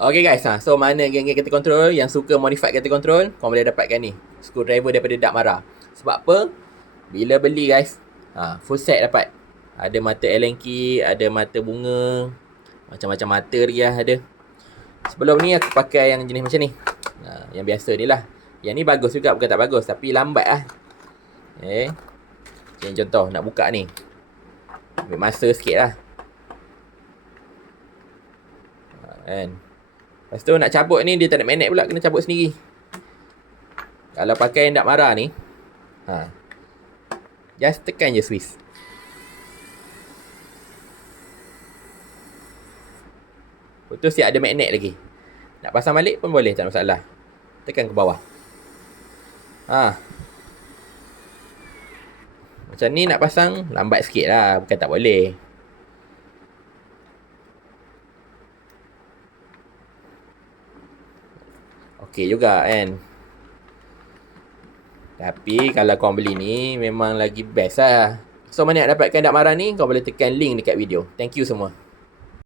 Okay guys, so mana geng-geng kereta control yang suka modified kereta control, kau boleh dapatkan ni screwdriver daripada Dakmara. Sebab apa? Bila beli guys, full set dapat. Ada mata Allen key, ada mata bunga, macam-macam mata dia ada. Sebelum ni aku pakai yang jenis macam ni, yang biasa ni lah. Yang ni bagus juga, bukan tak bagus, tapi lambat lah. Macam contoh nak buka ni, ambil masa sikit lah. Kan. Lepas tu nak cabut ni, dia tak ada magnet pula, kena cabut sendiri. Kalau pakai yang Dakmara ni, just tekan je Swiss. Betul siap ada magnet lagi. Nak pasang balik pun boleh, tak ada masalah. Tekan ke bawah. Macam ni nak pasang, lambat sikit lah, bukan tak boleh. Okey juga kan. Tapi kalau kau beli ni, memang lagi best lah. So mana nak dapatkan Dakmara ni, kau boleh tekan link dekat video. Thank you semua.